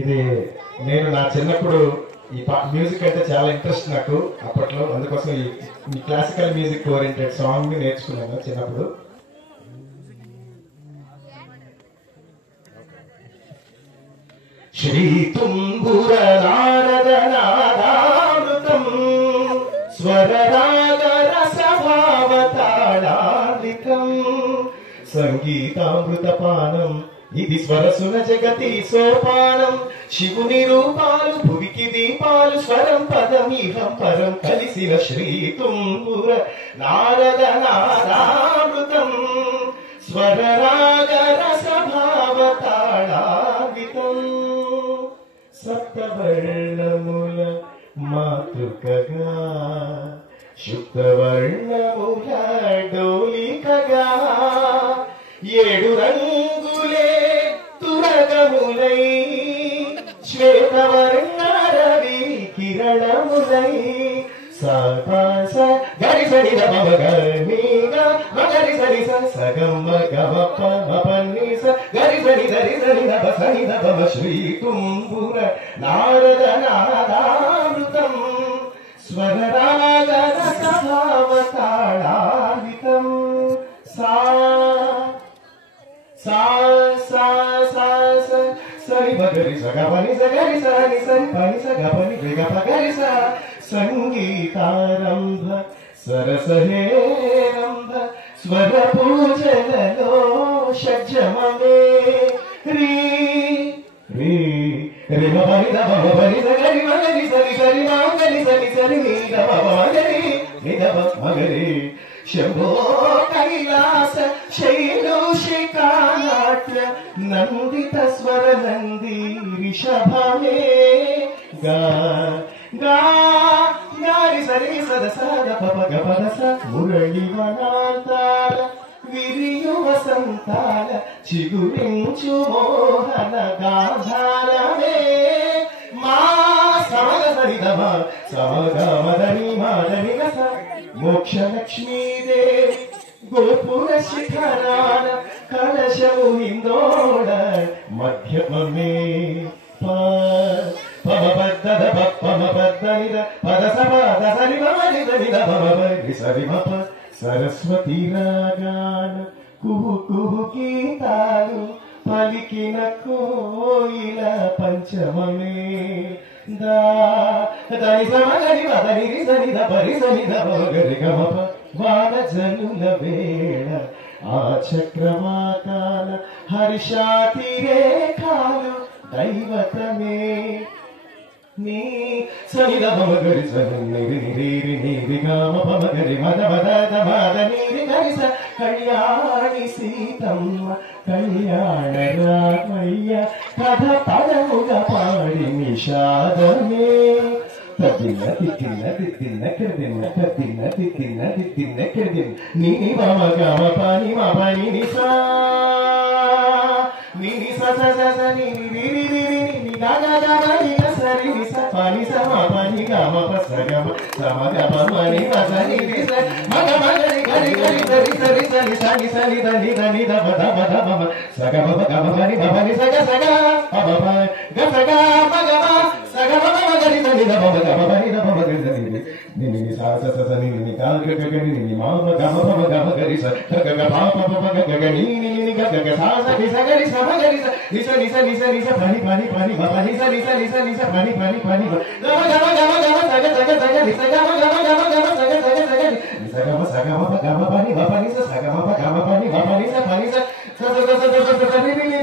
ఇది నేను నా చిన్నప్పుడు ఈ మ్యూజిక్ అంటే చాలా ఇంట్రెస్ట్ నాకు అప్పట్లో, అందుకోసం ఈ క్లాసికల్ మ్యూజిక్ ఓరియంటెడ్ సాంగ్ ని నేర్చుకున్నాను చిన్నప్పుడు. శ్రీ తుంబుర నారద నాదామృతం స్వరరాగ రసభావతాళాలికం సంగీతామృత పానం ఇది స్వరసున జగతి సోపానం. శివుని రూపాలు భువికి దీపాలు స్వరం పదమీహం పరం కలిసిన శ్రీ తుంబుర నారద నాదామృతం స్వరరాగ రసభావతాళావితం. సప్తవర్ణముల మాతృకగా శుక్తవర్ణముల డోలికగా ఏడు రంగులే తురగములై శ్వేతవర్ణ రవి కిరణములై సాపాస గరి సరి నమ గరిగా మగరి సరి సగమ గమప మపని స గరి సరి సరి సరి నమ సని నమ శ్రీ తుంబుర నారద నాదామృతం స్వరరాగ రసభావతాళావితం. సా సా సా సా సరి మగరి సగమని సగరి సని సరి పని సగమని గగ గరి స సంగీతారంభ సరసహేరంభ స్వర పూజలలో షడ్జమమే రీ రీ రిమ పని దమ పని సగరి మగరి సరి సరి మగరి సరి సరి నీ దమ మగరి నిదమ మగరి శంభో కైలాస శైలౌషికానాట్య నందిత స్వర నంది రిషభమే గా గా గారి సరి సద సద పప గపదస మురళి వనాంతాల విరియు వసంతాల చిగురించు మోహన గాంధారమే మా సమగ సరిదమ సమగ మదని మాదని గస మోక్షలక్ష్మీదేవి గోపుర శిఖరాన కలశము హిందోడ మధ్యమమే పమబద్ధ పమబద్ధనిద పదస పదసరి మమనిద పమబరి సరి మప సరస్వతి రాగాన కుహు కుహు గీతాలు పలికిన కోయిల పంచమమే దా దని సమగరి మదని సనిద పరి సనిద మగరి గమప వానజనుల వేళ ఆ చక్రవాకాల హర్షాతిరేఖాలు దైవతమే నీ సనిద మగరి సని నిరి నిరి నిరి గమ మగరి మద మద మద నిరి గరి స కళ్యాణి సీతమ్మ కళ్యాణ రామయ్య కథ పదముగా పాడి నిషాదమే తద్దిన తిద్దిన తిద్దిన కిర్దిన తద్దిన తిద్దిన తిద్దిన కిర్దిన నిని మమ గమ పని మమ నిని సా నిని స స స స నిని నిని నిని నిని గా గా గా గా నిని స నిని స పని స మ పని గమ ప స గమ స మ గ ప మ ని మ స నిని స మ గ మ గరి గరి గరి సరి సరి సరి సని సని దని దని ద మ ద మ ద మ స గ మ గ మ ని మ ని స గ ప మ ప గ స గ మ గ మ స గ మ మ గరి దని ద మ గ మ ని ద మ గరి దని ని ని స స స స ని ని గా గ గ గ ని ని మ మ గ మ గరి స గ గ ప ప ప గ గ ని ని ని గ గ స స ని స గరి స మ గరి స ని స ని స ని స ని స పని పని పని మ పని స ని స ని స ని స పని పని పని గ మ గ మ గ మ గ మ స గ స గ స గ ని స గ మ గ మ గ మ గ మ స గ స గ స గ ని స గ మ ప గ మ పని మ పని స స గ మ ప గ మ పని మ పని స స స స స స ని ని